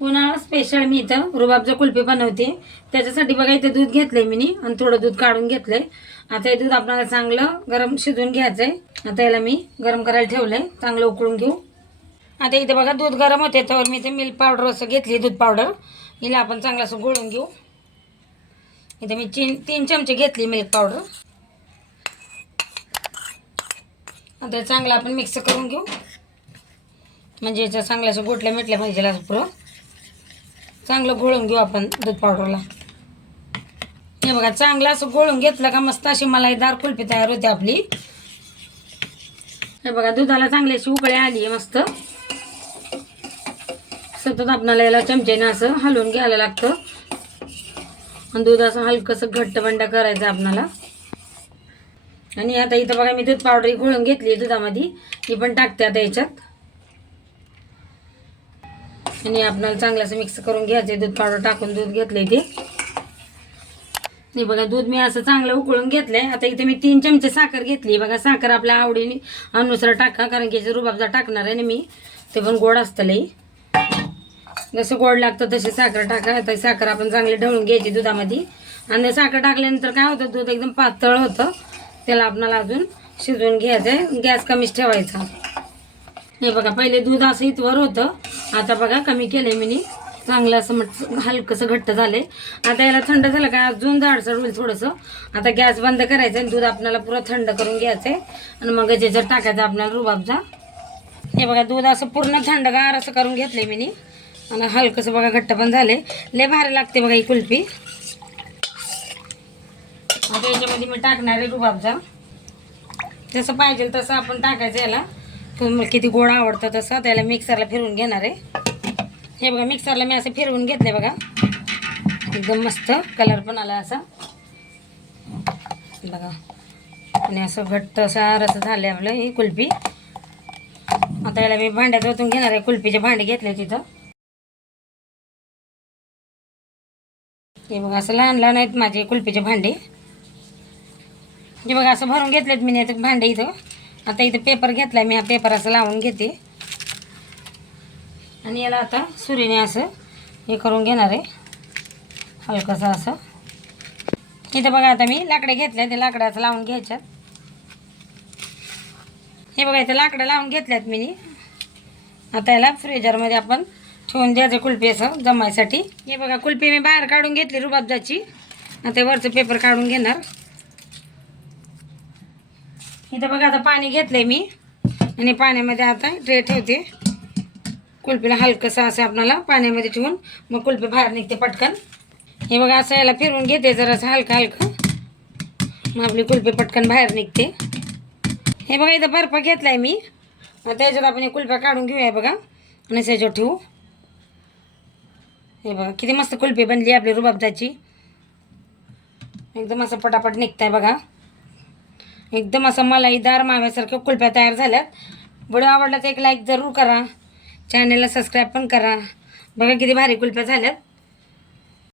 उन्हाळा स्पेशल मी इथं. रुबाबचं कुल्फी बनवते. त्याच्यासाठी बघा इथं दूध घेतलंय मी आणि थोडं दूध काढून घेतलंय. आता हे दूध आपल्याला चांगलं गरम शिजवून घ्यायचंय. आता याला मी गरम करायला ठेवलंय. चांगलं उकळून घेऊ. आता इथं बघा दूध गरम होते तर मी इथे मिल्क पावडर असं घेतली दूध पावडर हिला आपण चांगलं असं गोळून घेऊ. इथं मी तीन तीन चमचे घेतली मिल्क पावडर आता चांगलं आपण मिक्स करून घेऊ. म्हणजे याच्या चांगल्या असं गोटल्या मिटल्या पाहिजे असं पुरं. चांगलं घोळून घेऊ आपण दूध पावडरला हे बघा चांगलं असं गोळून घेतलं का मस्त अशी मलाईदार कुल्फी तयार होते आपली. हे बघा दुधाला चांगली अशी उकळी आली आहे मस्त. सतत आपणाला याला चमच्यानं असं हलवून घ्यायला लागतं. आणि दूध असं हलकंसं घट्ट बंडा करायचं आपणाला. आणि आता इथं बघा मी दूध पावडर घोळून घेतली दुधामध्ये. ही पण टाकते आता याच्यात. आणि आपल्याला चांगलं असं मिक्स करून घ्यायचं दूध पावडर टाकून दूध घेतलंय ते. नाही बघा दूध मी असं चांगलं उकळून घेतलंय. आता इथे मी तीन चमचे साखर घेतली. बघा साखर आपल्या आवडीने अनुसार टाका कारण की याचे टाकणार आहे ना मी. ते पण गोड असतं लई. जसं गोड लागतं तशी साखर टाका. आता साखर आपण चांगली ढवळून घ्यायची दुधामध्ये. आणि साखर टाकल्यानंतर काय होतं? दूध एकदम पातळ होतं. त्याला आपणाला अजून शिजवून घ्यायचं आहे गॅस कमीच ठेवायचा. हे बघा पहिले दूध असं इथवर होतं. आता बघा कमी केले मी चांगलं असं म्हट हलकंसं घट्ट झालंय. आता याला थंड झालं का? अजून जाडसर होईल थोडंसं. आता गॅस बंद करायचं आणि दूध आपल्याला पुरं थंड करून घ्यायचं आहे आणि मग त्याच्यात टाकायचं आपल्याला रुबाबचा. हे बघा दूध असं पूर्ण थंडगार असं करून घेतलंय मी आणि हलकंसं बघा घट्ट पण झाले लय भारी लागते बघा ही कुल्फी. आता याच्यामध्ये मी टाकणार आहे रुबाबचा. जसं पाहिजे तसं आपण टाकायचं याला. तुम्हाला किती गोड आवडतं तसं त्याला मिक्सरला फिरवून घेणार आहे. हे बघा मिक्सरला मी असं फिरवून घेतलं बघा. एकदम मस्त कलर पण आला असा. बघा. आणि असं घट्ट सार असं झालं आपलं ही कुल्फी. आता याला मी भांड्यात ओतून घेणार आहे. कुल्फीचे भांडे घेतले तिथं. हे बघा असं लहान लहान आहेत माझे कुल्फीचे भांडे. हे बघा असं भरून घेतलेत मी याचं भांडे इथं. आता इथं पेपर घेतला मी हा पेपर असं लावून घेते. आणि याला आता सुरीने असं हे करून घेणार आहे. हलकंसं असं. इथं बघा आता मी लाकडे घेतले ते लाकडाचं लावून घ्यायच्यात. हे बघा इथं लाकडं लावून घेतल्यात मी आता याला फ्रीजरमध्ये आपण ठेवून द्यायचं कुल्फी असं जमायसाठी. हे बघा कुल्फी मी बाहेर काढून घेतली रुबाबजाची आता वरचं पेपर काढून घेणार. इथं बघा आता पाणी घेतलंय मी. आणि पाण्यामध्ये आता ट्रे ठेवते. कुल्फीला हलकंसं असं आपल्याला पाण्यामध्ये ठेवून मग कुल्फी बाहेर निघते पटकन. हे बघा असं याला फिरवून घेते जरासं हलकं हलकं. मग आपली कुल्फी पटकन बाहेर निघते. हे बघा इथं बर्फ घेतलाय मी. त्याच्यात आपण हे कुल्फ्या काढून घेऊया बघा. आणि त्याच्यावर ठेवू. हे बघा किती मस्त कुल्फी बनली आपली रुबाबदाची. एकदम असं पटापट निघताय बघा. एकदम असं मलाईदार माव्यासारख्या कुल्फ्या तयार झाल्यात. व्हिडिओ आवडला तर एक लाईक जरूर करा. चॅनलला सबस्क्राईब पण करा. बघा किती भारी कुल्फ्या झाल्यात.